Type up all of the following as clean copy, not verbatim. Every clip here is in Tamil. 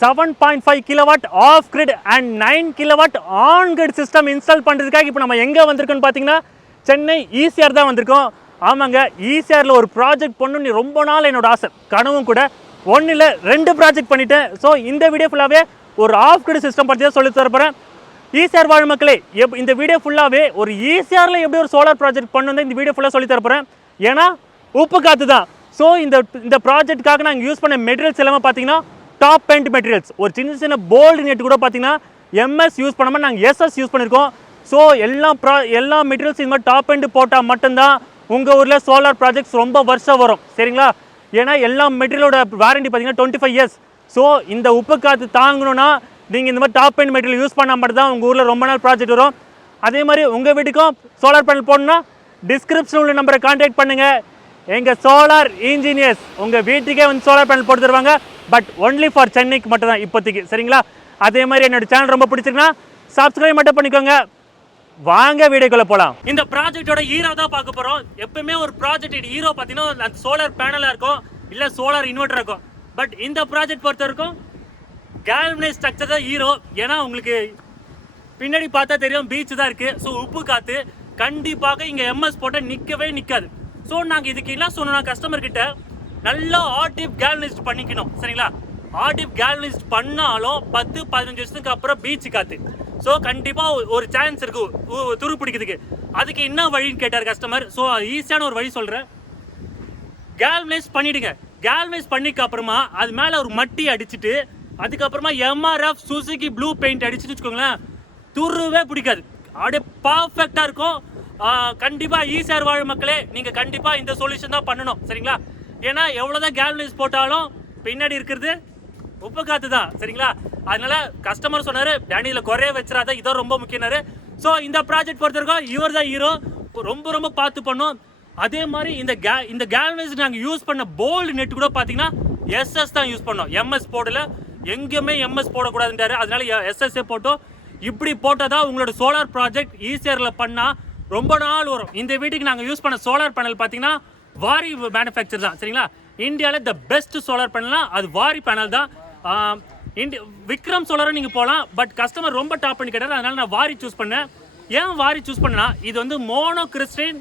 7.5 kilowatt off grid and 9 kilowatt on grid system install பண்றதுக்காக இப்போ நம்ம எங்க வந்திருக்கோம்னு பாத்தீங்கன்னா சென்னை ECR தான் வந்திருக்கோம். ஆமாங்க, ECRல ஒரு ப்ராஜெக்ட் பண்ணனும்னு ரொம்ப நாள் என்னோட ஆசை, கனவும் கூட. ஒன்னு இல்ல ரெண்டு ப்ராஜெக்ட் பண்ணிட்டேன். சோ இந்த வீடியோ ஃபுல்லாவே ஒரு ஆஃப் கிரிட் சிஸ்டம் பத்தி தான் சொல்லி தர போறேன். ECR வாழ் மக்களே, இந்த வீடியோ ஃபுல்லாவே ஒரு ECRல எப்படி ஒரு சோலார் ப்ராஜெக்ட் பண்ணனும் இந்த வீடியோ ஃபுல்லா சொல்லி தர போறேன். ஏனா உப்பு காத்து தான். சோ இந்த ப்ராஜெக்ட்காக நாங்க யூஸ் பண்ண மெட்டீரியல்ஸ் எல்லாமே பாத்தீங்கன்னா டாப் எண்ட் மெட்டீரியல்ஸ். ஒரு சின்ன போல்ட் நெட் கூட பாத்தீங்கன்னா MS யூஸ் பண்ணாம நாங்க SS யூஸ் பண்ணிருக்கோம். சோ எல்லா மெட்டீரியல்ஸ் இந்த மாதிரி டாப் எண்ட் போட்டா மட்டும் தான் உங்க ஊர்ல சோலார் ப்ராஜெக்ட்ஸ் ரொம்ப வருஷம் வரும். சரிங்களா? ஏனா எல்லா மெட்டீரியலோட வாரண்டி பாத்தீங்கன்னா 25 years. சோ இந்த உப்பு காத்து தாங்கணும்னா நீங்க இந்த மாதிரி டாப் எண்ட் மெட்டீரியல் யூஸ் பண்ணா மட்டும் தான் உங்க ஊர்ல ரொம்ப நாள் ப்ராஜெக்ட் வரும். அதே மாதிரி உங்க வீட்டுக்கும் சோலார் பேனல் போடணும்னா டிஸ்கிரிப்ஷன்ல உள்ள நம்பரை கான்டாக்ட் பண்ணுங்க. எங்க சோலார் இன்ஜினியர்ஸ் உங்க வீட்டுக்கே வந்து சோலார் பேனல் போட்டு தருவாங்க. பட் ஒன்லி ஃபார் சென்னைக்கு மட்டும் தான் இப்போதைக்கு. சரிங்களா? அதே மாதிரி என்னோட சேனல் ரொம்ப பிடிச்சிருக்குன்னா சப்ஸ்கிரைப் மட்டும் பண்ணிக்கோங்க. வாங்க வீடியோக்குள்ள போலாம். இந்த ப்ராஜெக்ட்டோட ஹீரோ தான் பார்க்க போறோம். எப்பவுமே ஒரு ப்ராஜெக்ட் ஹீரோ பார்த்தீங்கன்னா அந்த சோலார் பேனலா இருக்கும், இல்ல சோலார் இன்வெர்டர் இருக்கும். பட் இந்த ப்ராஜெக்ட் பொறுத்த வரைக்கும் கேல்வனைஸ் ஸ்ட்ரக்சர் தான் ஹீரோ. ஏன்னா உங்களுக்கு பின்னாடி பார்த்தா தெரியும் பீச் தான் இருக்கு. ஸோ உப்பு காத்து கண்டிப்பாக இங்க MS போட்ட நிற்கவே நிற்காது. ஸோ நாங்கள் இதுக்கு என்ன சொன்னோம், கஸ்டமர் கிட்ட நல்லா ஆர்டிப் கேல்வனைஸ்ட் பண்ணிக்கணும். சரிங்களா? ஆர்டிப் கேல்வனைஸ்ட் பண்ணாலும் 10-15 வருஷத்துக்கு அப்புறம் பீச் காத்து. ஸோ கண்டிப்பாக ஒரு சான்ஸ் இருக்கு துரு பிடிக்கிறதுக்கு. அதுக்கு என்ன வழின்னு கேட்டார் கஸ்டமர். ஸோ ஈஸியான ஒரு வழி சொல்கிறேன். கேல்வனைஸ் பண்ணிடுங்க. கேல்வனைஸ் பண்ணிக்க அப்புறமா அது மேலே ஒரு மட்டி அடிச்சுட்டு அதுக்கப்புறமா MRF சுசுகி ப்ளூ பெயிண்ட் அடிச்சுட்டு வச்சுக்கோங்களேன், துருவே பிடிக்காது. அப்படியே பர்ஃபெக்டாக இருக்கும். கண்டிப்பாக ECR வாழ் மக்களே நீங்கள் கண்டிப்பாக இந்த சொல்யூஷன் தான் பண்ணணும். சரிங்களா? ஏன்னா எவ்வளோதான் கேல்வனைஸ் போட்டாலும் பின்னாடி இருக்கிறது உப்பு காத்து தான். சரிங்களா? அதனால கஸ்டமர் சொன்னார், டேனியில் குறைய வச்சிடாத, இதான் ரொம்ப முக்கியனாரு. ஸோ இந்த ப்ராஜெக்ட் பொறுத்த வரைக்கும் இவர் தான் ஹீரோ. ரொம்ப பார்த்து பண்ணோம். அதே மாதிரி இந்த கேல்வனைஸ் நாங்கள் யூஸ் பண்ண போல்டு நெட் கூட பார்த்தீங்கன்னா SS தான் யூஸ் பண்ணோம். MS போடல, எங்கேயுமே MS போடக்கூடாதுன்றாரு. அதனால SS போட்டோம். இப்படி போட்டால் தான் உங்களோட சோலார் ப்ராஜெக்ட் ECRல பண்ணால் ரொம்ப நாள் வரும். இந்த வீட்டுக்கு நாங்கள் யூஸ் பண்ண சோலார் பேனல் பார்த்தீங்கன்னா வாரி மேனுஃபேக்சர் தான். சரிங்களா? இந்தியாவில் த பெஸ்ட் சோலார் பேனல்னா அது வாரி பேனல் தான். விக்ரம் சோலாரும் நீங்கள் போகலாம். பட் கஸ்டமர் ரொம்ப டாப் பண்ணி கேட்டார், அதனால நான் வாரி சூஸ் பண்ணேன். ஏன் வாரி சூஸ் பண்ணேன்னா இது வந்து mono crystalline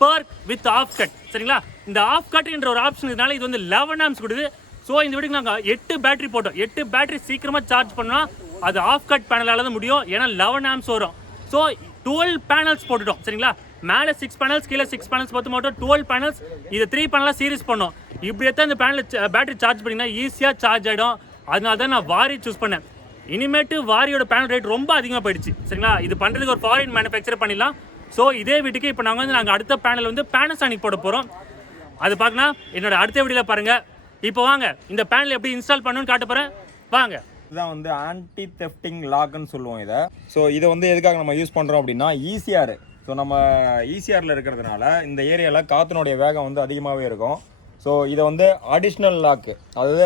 PERC with half cut. சரிங்களா? இந்த ஆஃப் கட்ன்ற ஒரு ஆப்ஷன் இதனால இது வந்து 11 amps கொடுது. ஸோ இந்த வீட்டுக்கு நாங்கள் 8 பேட்டரி போட்டோம். 8 பேட்டரி சீக்கிரமாக சார்ஜ் பண்ணால் அது ஆஃப் கட் பேனலால் தான் முடியும். ஏன்னா 11 amps வரும். ஸோ 12 பேனல்ஸ் போட்டுட்டோம். சரிங்களா? மேலே 6 பேனல்ஸ், கீழே 6 பேனல்ஸ் பார்த்து மட்டும் 12 பேனல்ஸ். இது 3 பேனலாக சீரிஸ் பண்ணோம். இப்படி எடுத்தால் இந்த பேனல் பேட்டரி சார்ஜ் பண்ணிங்கன்னா ஈஸியாக சார்ஜ் ஆகிடும். அதனால தான் நான் வாரி சூஸ் பண்ணேன். இனிமேட்டு வாரியோட பேனல் ரேட் ரொம்ப அதிகமாக போயிடுச்சு. சரிங்களா? இது பண்ணுறதுக்கு ஒரு ஃபாரின் மேனுஃபேக்சர் பண்ணிடலாம். ஸோ இதே வீட்டுக்கு இப்போ நாங்கள் அடுத்த பேனல் வந்து பேனசானிக் போட போகிறோம். அது பார்க்கணும் என்னோட அடுத்த வீடியோவில் பாருங்கள். இப்போ வாங்க இந்த பேனல் எப்படி இன்ஸ்டால் பண்ணணும்னு காட்ட போகிறேன். வாங்க. இதுதான் வந்து ஆன்டி தெஃப்டிங் லாக்னு சொல்லுவோம் இதை. ஸோ இதை வந்து எதுக்காக நம்ம யூஸ் பண்ணுறோம் அப்படின்னா ECR. ஸோ நம்ம ECRல இருக்கிறதுனால இந்த ஏரியாவில் காற்றினுடைய வேகம் வந்து அதிகமாகவே இருக்கும். ஸோ இதை வந்து அடிஷ்னல் லாக்கு, அதாவது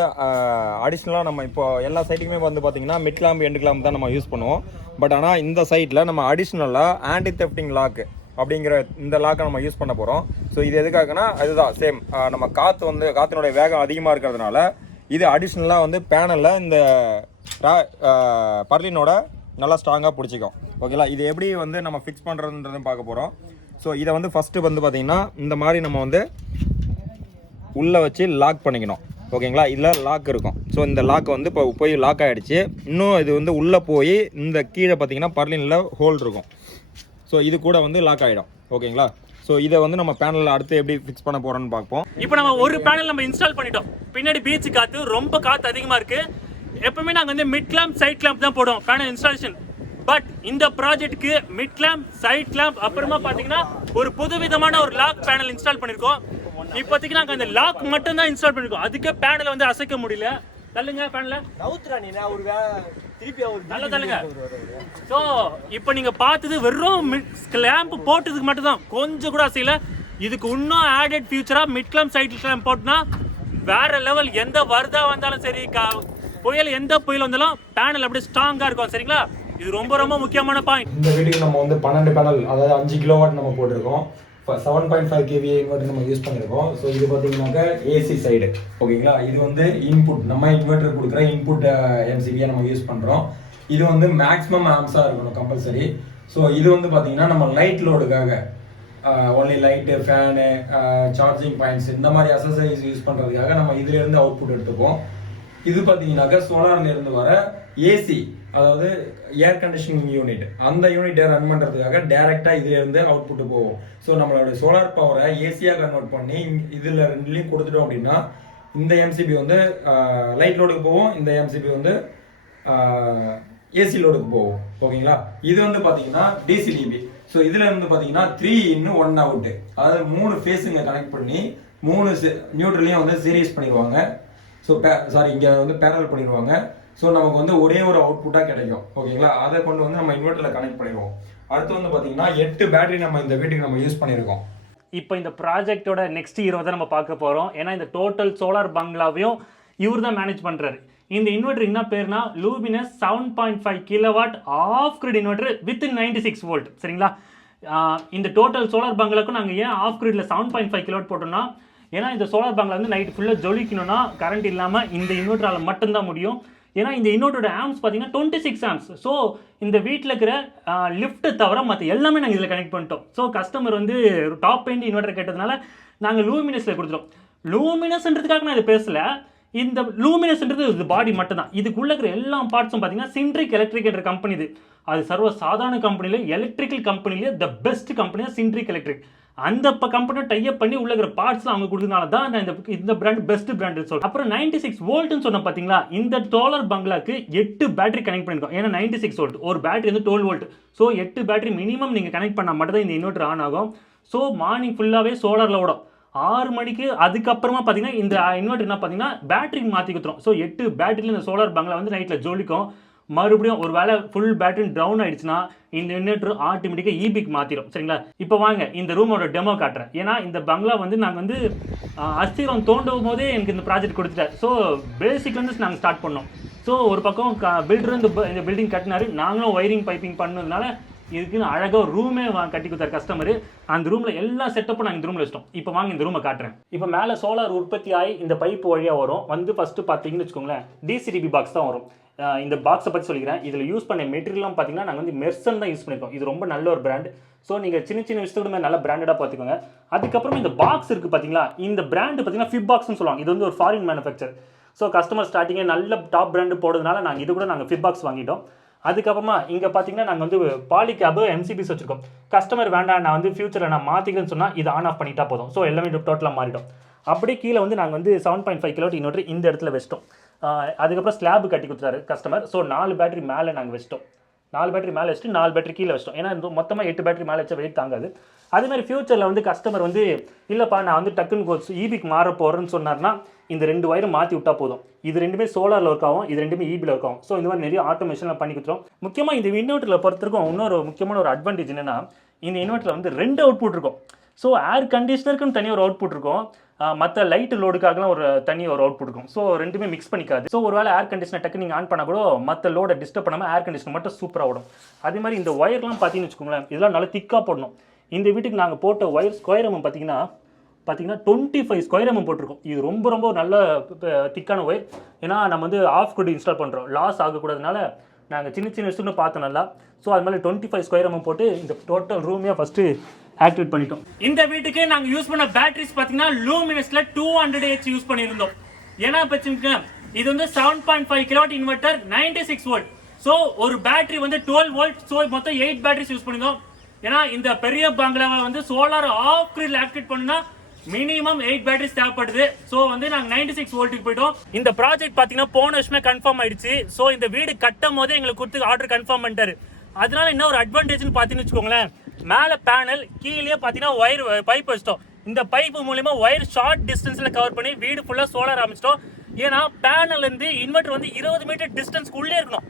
அடிஷ்னலாக நம்ம இப்போ எல்லா சைட்டுக்குமே வந்து பார்த்திங்கன்னா மிட் கிளாம்ப் எண்டு கிளாம்ப் தான் நம்ம யூஸ் பண்ணுவோம். பட் ஆனால் இந்த சைட்டில் நம்ம அடிஷ்னலாக ஆன்டி தெஃப்டிங் லாக்கு அப்படிங்கிற இந்த லாக்கை நம்ம யூஸ் பண்ண போகிறோம். ஸோ இது எதுக்காகனா அதுதான் சேம், நம்ம காற்றினுடைய வேகம் அதிகமாக இருக்கிறதுனால இது அடிஷ்னலாக வந்து பேனலில் இந்த பர்லினோட நல்லா ஸ்ட்ராங்காக பிடிச்சிக்கும். ஓகேங்களா? இது எப்படி வந்து நம்ம ஃபிக்ஸ் பண்ணுறதுன்றதும் பார்க்க போகிறோம். ஸோ இதை வந்து ஃபஸ்ட்டு வந்து பார்த்திங்கன்னா இந்த மாதிரி நம்ம வந்து உள்ளே வச்சு லாக் பண்ணிக்கணும். ஓகேங்களா? இதில் லாக் இருக்கும். ஸோ இந்த லாக் வந்து இப்போ போய் லாக் ஆகிடுச்சு. இன்னும் இது வந்து உள்ளே போய் இந்த கீழே பார்த்திங்கன்னா பர்லினில் ஹோல் இருக்கும். ஸோ இது கூட வந்து லாக் ஆகிடும். ஓகேங்களா? ஸோ இதை வந்து நம்ம பேனலில் அடுத்து எப்படி ஃபிக்ஸ் பண்ண போகிறோன்னு பார்ப்போம். இப்போ நம்ம ஒரு பேனல் நம்ம இன்ஸ்டால் பண்ணிட்டோம். பின்னாடி பீச் காற்று ரொம்ப காற்று அதிகமாக இருக்குது. எப்பவுமே நாங்கள் வந்து மிட் கிளாம்ப் சைட் கிளாம்ப் தான் போடுவோம் பேனல் இன்ஸ்டாலேஷன். பட் இந்த ப்ராஜெக்ட்டுக்கு மிட் கிளாம்ப் சைட் கிளாம்ப் அப்புறமா பார்த்தீங்கன்னா ஒரு புதுவிதமான ஒரு லாக் பேனல் இன்ஸ்டால் பண்ணியிருக்கோம். இப்போதைக்கு நாங்கள் அந்த லாக் மட்டும் தான் இன்ஸ்டால் பண்ணியிருக்கோம். அதுக்கே பேனலை வந்து அசைக்க முடியல. தள்ளுங்க பேனலை, நல்லா தள்ளுங்க. ஸோ இப்போ நீங்கள் பார்த்தது வெறும் கிளாம்ப் போட்டதுக்கு மட்டும் தான், கொஞ்சம் கூட அசையல. இதுக்கு இன்னும் ஆடட் ஃபியூச்சராக மிட் கிளாம்ப் சைட் கிளாம்ப் போட்டுனா வேற லெவல். எந்த வருதா வந்தாலும் சரி, புயல் எந்த புயல் வந்தாலும் பேனல் அப்படியே ஸ்ட்ராங்காக இருக்கும். சரிங்களா? இது ரொம்ப முக்கியமான பாயிண்ட். இந்த வீட்டுக்கு நம்ம வந்து 12 பேனல், அதாவது 5 கிலோவாட் நம்ம போட்டிருக்கோம். 7.5 kVA இன்வெர்டர் நம்ம யூஸ் பண்ணியிருக்கோம். ஸோ இது பார்த்தீங்கன்னாக்கா ஏசி சைடு ஓகேங்களா. இது வந்து இன்புட், நம்ம இன்வெர்டர் கொடுக்குற இன்புட் எம்சிபியை நம்ம யூஸ் பண்ணுறோம். இது வந்து மேக்ஸிமம் ஆம்ஸாக இருக்கணும் கம்பல்சரி. ஸோ இது வந்து பார்த்தீங்கன்னா நம்ம லைட் லோடுக்காக only light, fan, charging points இந்த மாதிரி அசசரிஸ் யூஸ் பண்ணுறதுக்காக நம்ம இதுலேருந்து அவுட்புட் எடுத்துப்போம். இது பார்த்தீங்கன்னாக்கா சோலார்லேருந்து வர ஏசி, அதாவது ஏர் கண்டிஷனிங் யூனிட், அந்த யூனிட்டை ரன் பண்ணுறதுக்காக டேரெக்டாக இதுலேருந்து அவுட்புட்டு போகும். ஸோ நம்மளோட சோலார் பவரை ஏசியாக கன்வெர்ட் பண்ணி இதில் ரெண்டுலேயும் கொடுத்துட்டோம் அப்படின்னா இந்த எம்சிபி வந்து லைட் லோடுக்கு போகும், இந்த எம்சிபி வந்து ஏசி லோடுக்கு போகும் ஓகேங்களா. இது வந்து பார்த்தீங்கன்னா டிசிடிபி. ஸோ இதில் இருந்து பார்த்தீங்கன்னா 3 in 1 அவுட்டு, அதாவது 3 ஃபேஸுங்க கனெக்ட் பண்ணி 3 நியூட்ரலையும் வந்து சீரியஸ் பண்ணிடுவாங்க. ஸோ இங்கே வந்து பேரல் பண்ணிடுவாங்க. ஸோ நமக்கு வந்து ஒரே ஒரு அவுட்புட்டாக கிடைக்கும் ஓகேங்களா. அதை கொண்டு வந்து நம்ம இன்வெர்ட்டரில் கனெக்ட் பண்ணிடுவோம். அடுத்து வந்து பார்த்தீங்கன்னா 8 பேட்டரி நம்ம இந்த வீட்டுக்கு நம்ம யூஸ் பண்ணியிருக்கோம். இப்போ இந்த ப்ராஜெக்டோட நெக்ஸ்ட் ஹீரோ தான் நம்ம பார்க்க போகிறோம். ஏன்னா இந்த டோட்டல் சோலார் பங்களாவையும் இவர் தான் மேனேஜ் பண்ணுறாரு. இந்த இன்வெர்டர் என்ன பேர்னா luminous 7.5 kilowatt of grid inverter with 96 volt. சரிங்களா. இந்த டோட்டல் சோலார் பங்களாக்கும் நாங்கள் ஏன் ஆஃப் கிரிட்ல 7.5 கிலோவாட் போட்டோம்னா, ஏன்னா இந்த சோலார் பங்களா வந்து நைட்டு ஃபுல்லாக ஜொலிக்கணும்னா கரண்ட் இல்லாமல் இந்த இன்வெர்டரால் மட்டும்தான் முடியும். ஏன்னா இந்த இன்வெர்ட்டரோட ஆம்ஸ் பார்த்தீங்கன்னா 26 ஆம்ஸ். ஸோ இந்த வீட்டில் இருக்கிற லிஃப்ட்டு தவிர மற்ற எல்லாமே நாங்கள் இதில் கனெக்ட் பண்ணிட்டோம். ஸோ கஸ்டமர் வந்து டாப் எண்ட் இன்வெர்ட்டர் கேட்டதுனால நாங்கள் லூமினஸில் கொடுத்துட்டோம். லூமினஸ்ன்றதுக்காக நான் இது பேசலை. இந்த லூமினஸ்ன்றது இது பாடி மட்டும் தான். இதுக்குள்ள இருக்கிற எல்லா பார்ட்ஸும் பார்த்தீங்கன்னா சிண்ட்ரிக் எலக்ட்ரிக் என்ற கம்பெனி இது. அது சர்வ சாதாரண கம்பெனியில் எலக்ட்ரிக்கல் கம்பெனிலேயே த பெஸ்ட் கம்பெனியாக சிண்ட்ரிக் எலக்ட்ரிக். அந்த கம்பெனியை டைப் பண்ணி உள்ள இருக்கிற பார்ட்ஸ்லாம் அவங்க கொடுத்தனால தான் நான் இந்த பிராண்ட் பெஸ்ட் பிராண்ட் சொல்றேன். அப்புறம் 96 வோல்ட்னு சொன்ன பார்த்தீங்களா, இந்த சோலார் பங்களாக்கு 8 பேட்டரி கனெக்ட் பண்ணிருக்கோம். ஏன்னா 96 வோல்ட், ஒரு பேட்டரி வந்து 12 வோல்ட். ஸோ 8 பேட்டரி மினிமம் நீங்கள் கனெக்ட் பண்ணால் மட்டும் தான் இந்த இன்வெர்டர் ஆன் ஆகும். ஸோ மார்னிங் ஃபுல்லாகவே சோலாரில் ஓடும். 6 மணிக்கு அதுக்கப்புறமா பார்த்தீங்கன்னா இந்த இன்வெர்டர் என்ன பார்த்தீங்கன்னா பேட்டரி மாற்றி கொடுத்துரும். ஸோ 8 பேட்டரியில் இந்த சோலார் பங்களா வந்து நைட்டில் ஜொலிக்கும். மறுபடியும் ஒரு வேளை ஃபுல் பேட்டரி டவுன் ஆயிடுச்சுன்னா இந்த இன்வெர்டர் ஆட்டோமேட்டிக்காக இபிக்கு மாற்றிடும். சரிங்களா. இப்போ வாங்க இந்த ரூமோட டெமோ காட்டுறேன். ஏன்னா இந்த பங்களா வந்து நாங்கள் வந்து அஸ்திரம் தோண்டும் போதே எனக்கு இந்த ப்ராஜெக்ட் கொடுத்துட்டார். ஸோ பேசிக்லேருந்து நாங்கள் ஸ்டார்ட் பண்ணோம். ஸோ ஒரு பக்கம் பில்டர் இந்த பில்டிங் கட்டினாரு, நாங்களும் ஒயரிங் பைப்பிங் பண்ணதுனால இதுக்குன்னு அழகாக ஒரு ரூமே கட்டி கொடுத்தாரு கஸ்டமர். அந்த ரூமில் எல்லா செட்டப்பும் நாங்கள் இந்த ரூமில் வச்சிட்டோம். இப்போ வாங்க இந்த ரூமை காட்டுறேன். இப்போ மேலே சோலார் உற்பத்தி ஆகி இந்த பைப் வழியாக வரும். வந்து ஃபஸ்ட்டு பார்த்தீங்கன்னு வச்சுக்கோங்களேன், டிசிடிபி பாக்ஸ் தான் வரும். இந்த பாக்ஸை பற்றி சொல்லிக்கிறேன். இதில் யூஸ் பண்ண மெட்டீரியல்லாம் பார்த்தீங்கன்னா நாங்கள் வந்து மெர்சன் தான் யூஸ் பண்ணியிருக்கோம். இது ரொம்ப நல்ல ஒரு பிராண்ட். ஸோ நீங்கள் சின்ன சின்ன விஷயத்துக்கு நல்ல பிராண்டடாக பார்த்துக்கோங்க. அதுக்கப்புறம் இந்த பாக்ஸ் இருக்குது பார்த்தீங்களா, இந்த பிராண்டு பார்த்தீங்கன்னா ஃபிப் பாக்ஸ்னு சொல்லுவாங்க. இது வந்து ஒரு ஃபாரின் மேனுஃபேக்சர். ஸோ கஸ்டமர் ஸ்டார்டிங்கே நல்ல டாப் பிராண்டு போடுறதுனால நாங்கள் இது கூட நாங்கள் ஃபிப் பாக்ஸ் வாங்கிட்டோம். அதுக்கப்புறமா இங்கே பார்த்தீங்கன்னா நாங்கள் வந்து பாலிகேபு எம்சிபிஸ் வச்சுருக்கோம். கஸ்டமர் வேண்டாம் நான் வந்து ஃபியூச்சரில் நான் மாற்றிக்கிறேன்னு சொன்னால் இது ஆன் ஆஃப் பண்ணிட்டா போதும். ஸோ எல்லாமே டோட்டலாக மாறிடும். அப்படியே கீழே வந்து நாங்கள் வந்து 7.5 கிலோவாட் இன்வெர்டர் இந்த இடத்துல வச்சிட்டோம். அதுக்கப்புறம் ஸ்லாப் கட்டி கொடுத்தாரு கஸ்டமர். ஸோ 4 பேட்டரி மேலே நாங்கள் வச்சிட்டோம். 4 பேட்டரி மேலே வச்சுட்டு 4 பேட்டரி கீழே வச்சிட்டோம். ஏன்னா மொத்தமாக 8 பேட்டரி மேலே வச்சா வெயிட் தாங்காது. அதேமாதிரி ஃபியூச்சரில் வந்து கஸ்டமர் வந்து இல்லைப்பா நான் வந்து டக்குன்னு இபிக்கு மாற போகிறேன்னு சொன்னார்னா இந்த 2 வயரும் மாற்றி விட்டா போதும். இது ரெண்டுமே சோலாரில் ஒர்க் ஆகும், இது ரெண்டுமே இபியில் ஒர்க் ஆகும். ஸோ இந்த மாதிரி நிறைய ஆட்டோமேஷனில் பண்ணி கொடுத்துரும். முக்கியமாக இந்த இன்வெர்ட்டரில் பொறுத்திருக்கும் இன்னொரு முக்கியமான ஒரு அட்வான்டேஜ் என்னென்னா, இந்த இன்வெர்ட்டரில் வந்து 2 அவுட்புட் இருக்கும். ஸோ ஏர் கண்டிஷனருக்குன்னு தனியாக ஒரு அவுட்புட் இருக்கும், மற்ற லைட் லோடுக்காகலாம் ஒரு தனி ஒரு அவுட்புட் இருக்கும். ஸோ ரெண்டுமே மிக்ஸ் பண்ணிக்காது. ஸோ ஒரு வேளை ஏர் கண்டிஷனர் டக்கு நீங்கள் ஆன் பண்ணால் கூட மற்ற லோடை டிஸ்டர்ப் பண்ணாமல் ஏர் கண்டிஷனர் மட்டும் சூப்பராக ஓடும். அதே மாதிரி இந்த ஒயர்லாம் பார்த்தீங்கன்னு வச்சுக்கோங்களேன், இதெல்லாம் நல்லா திக்காக போடணும். இந்த வீட்டுக்கு நாங்கள் போட்ட ஒயர் ஸ்கொயர் எம்எம் பார்த்தீங்கன்னா 25 ஸ்கொயர் எம்எம் போட்டிருக்கோம். இது ரொம்ப ரொம்ப நல்ல திக்கான ஒயர். ஏன்னா நம்ம வந்து ஆஃப் கிரிட் இன்ஸ்டால் பண்ணுறோம், லாஸ் ஆகக்கூடாதுனால நாங்கள் சின்ன சின்ன விஷயம்னு பார்த்தோம் நல்லா. ஸோ அது மாதிரி 25 ஸ்கொயர் எம்எம் போட்டு இந்த டோட்டல் ரூமே ஃபஸ்ட்டு ஆக்டிவேட் பண்ணிட்டோம். இந்த வீட்டுக்கு நாங்கள் யூஸ் பண்ண பேட்டரிஸ் பார்த்தீங்கன்னா லூமினஸில் 200H யூஸ் பண்ணியிருந்தோம். ஏன்னா பிரச்சனை இது வந்து 7.5 கிலோவாட் இன்வெர்டர் 96 வோல்ட். ஸோ ஒரு பேட்டரி வந்து 12 வோல்ட். ஸோ மொத்தம் 8 பேட்டரிஸ் யூஸ் பண்ணியிருந்தோம். ஏன்னா இந்த பெரிய பங்களாவை வந்து சோலார் ஆஃப் கிரிட்ல ஆக்டிவேட் பண்ணுனா மினிமம் 8 பேட்டரிஸ் தேவைப்படுது. ஸோ வந்து நாங்கள் 96 வோல்ட்டுக்கு போயிட்டோம். இந்த ப்ராஜெக்ட் பார்த்தீங்கன்னா போன வருஷமே கன்ஃபார்ம் ஆயிடுச்சு. ஸோ இந்த வீடு கட்டும் போதே எங்களுக்கு கொடுத்து ஆர்டர் கன்ஃபார்ம் பண்ணிட்டாரு. அதனால என்ன ஒரு அட்வான்டேஜ்னு பார்த்தீங்கன்னு வச்சுக்கோங்களேன், மேலே பேனல் கீழே பார்த்தீங்கன்னா ஒயர் பைப் வச்சிட்டோம். இந்த பைப்பு மூலியமா ஒயர் ஷார்ட் டிஸ்டன்ஸில் கவர் பண்ணி வீடு ஃபுல்லாக சோலார் அமைச்சிட்டோம். ஏன்னா பேனல்லேருந்து இன்வெர்டர் வந்து 20 மீட்டர் டிஸ்டன்ஸ்க்குள்ளே இருக்கணும்.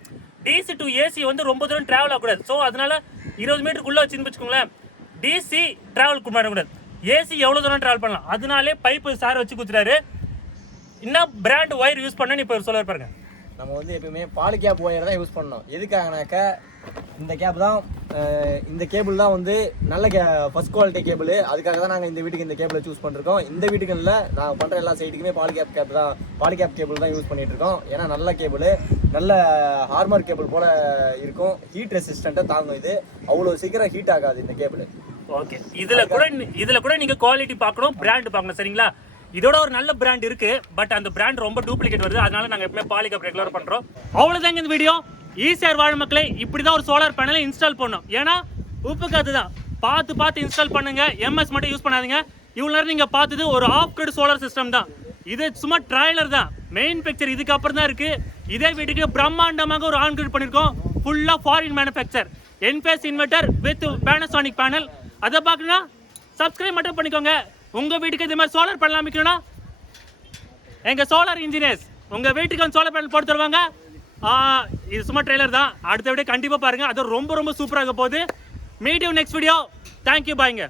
டிசி டு ஏசி வந்து ரொம்ப தூரம் ட்ராவல் ஆகக்கூடாது. ஸோ அதனால 20 மீட்டருக்குள்ளே வச்சுன்னு வச்சுக்கோங்களேன், டிசி ட்ராவல் பண்ணக்கூடாது, ஏசி எவ்வளோ தூரம் ட்ராவல் பண்ணலாம். அதனாலே பைப்பு சார் வச்சு கொடுத்துட்டாரு. என்ன பிராண்ட் ஒயர் யூஸ் பண்ணேன்னு இப்போ சொல்ல பாருங்க. நம்ம வந்து எப்பயுமே பாலிகேப் ஒயர் தான் யூஸ் பண்ணோம். எதுக்காகனாக்கா இந்த கேப் தான் இந்த கேபிள் தான் வந்து நல்ல ஃபர்ஸ்ட் குவாலிட்டி கேபிள். அதுக்காக தான் நாங்கள் இந்த வீட்டுக்கு இந்த கேபிளை சூஸ் பண்ணிருக்கோம். இந்த வீட்டுக்கு இல்லை, நாங்கள் பண்ணுற எல்லா சைட்டுக்குமே பாலிகேப் கேபிள் தான் யூஸ் பண்ணிட்டு இருக்கோம். ஏன்னா நல்ல கேபிள், நல்ல ஹார்மர் கேபிள் போல இருக்கும். ஹீட் ரெசிஸ்டண்ட்டாக தாங்கும். இது அவ்வளோ சீக்கிரம் ஹீட் ஆகாது இந்த கேபிள். ஓகே, இதுல கூட நீங்க குவாலிட்டி பார்க்கணும், பிராண்ட் பார்க்கணும். சரிங்களா? இதோட ஒரு நல்ல பிராண்ட் இருக்கு, பட் அந்த பிராண்ட் ரொம்ப டூப்ளிகேட் வருது. அதனால நாங்க எப்பவுமே பாலிகேப் ரெகுலர் பண்றோம். அவ்வளவுதாங்க இந்த வீடியோ. ஈஸியாக வாழ மக்களே, இப்படிதான் ஒரு சோலார் பேனலை இன்ஸ்டால் பண்ணணும். ஏன்னா உப்புக்கு அதுதான், பார்த்து இன்ஸ்டால் பண்ணுங்க. எம்எஸ் மட்டும் யூஸ் பண்ணாதீங்க. இவ்வளோ நேரம் நீங்க பார்த்தது ஒரு ஆஃப் கிரிட் சோலார் சிஸ்டம் தான். இது சும்மா ட்ரைலர் தான். மெயின் பிக்சர் இதுக்கு அப்புறம் தான் இருக்கு. இதே வீட்டுக்கு பிரம்மாண்டமாக ஒரு ஆன் கிரிட் பண்ணிருக்கோம். ஃபுல்லா foreign manufacture, Enphase inverter with Panasonic panel. அதை பார்க்கணும்னா சப்ஸ்கிரைப் மட்டும் பண்ணிக்கோங்க. உங்க வீட்டுக்கு இது மாதிரி சோலார் பேனல் அமைக்கணும்னா எங்க சோலார் இன்ஜினியர்ஸ் உங்க வீட்டுக்கு வந்து சோலார் பேனல் போட்டு தருவாங்க. இது சும்மா ட்ரெய்லர் தான். அடுத்த வீடியோ கண்டிப்பாக பாருங்க. அது ரொம்ப சூப்பராக போகுது. Meet you next video. Thank you, பாய்ங்க.